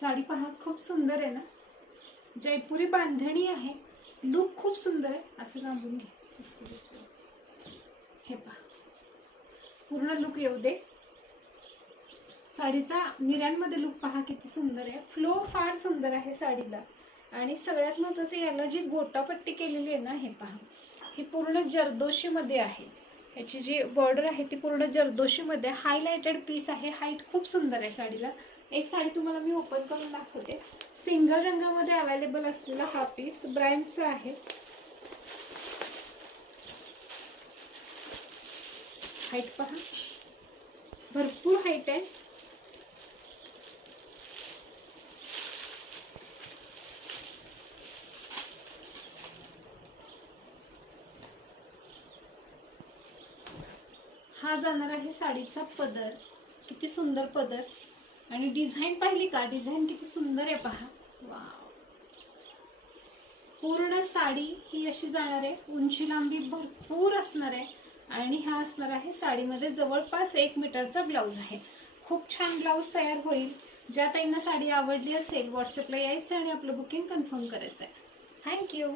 साडी पहा, खूप सुंदर आहे ना, जयपुरी बांधणी आहे, लुक खूप सुंदर आहे. असं रांगून घे, मस्त दिसते. हे पहा, पूर्ण लुक येऊ दे. साडीचा निऱ्यांमध्ये लुक पहा किती सुंदर आहे. फ्लो फार सुंदर आहे साडीला. आणि सगळ्यात महत्त्वाचं, याला जी गोटापट्टी केलेली आहे ना, हे पहा, ही पूर्ण जरदोशीमध्ये आहे. याची जी बॉर्डर आहे ती पूर्ण जरदोशीमध्ये हायलाइटेड पीस आहे. हाईट खूप सुंदर आहे साडीला. एक साडी तुम्हाला मी ओपन करून दाखवते. सिंगल रंगामध्ये अवेलेबल असलेला हा पीस ब्रँडचा आहे. हाईट पहा, भरपूर हाईट आहे. हा जाणार आहे साडीचा पदर. किती सुंदर पदर. आणि डिझाईन पाहिली का, डिझाईन किती सुंदर आहे पहा. वाव. पूर्ण साडी ही अशी जाणार आहे. उंची लांबी भरपूर असणार आहे. आणि हा असणार आहे साडीमध्ये जवळपास 1 मीटरचा ब्लाऊज आहे. खूप छान ब्लाऊज तयार होईल. ज्या ताईंना साडी आवडली असेल व्हॉट्सअपला यायचं आणि आपलं बुकिंग कन्फर्म करायचं आहे. थँक्यू.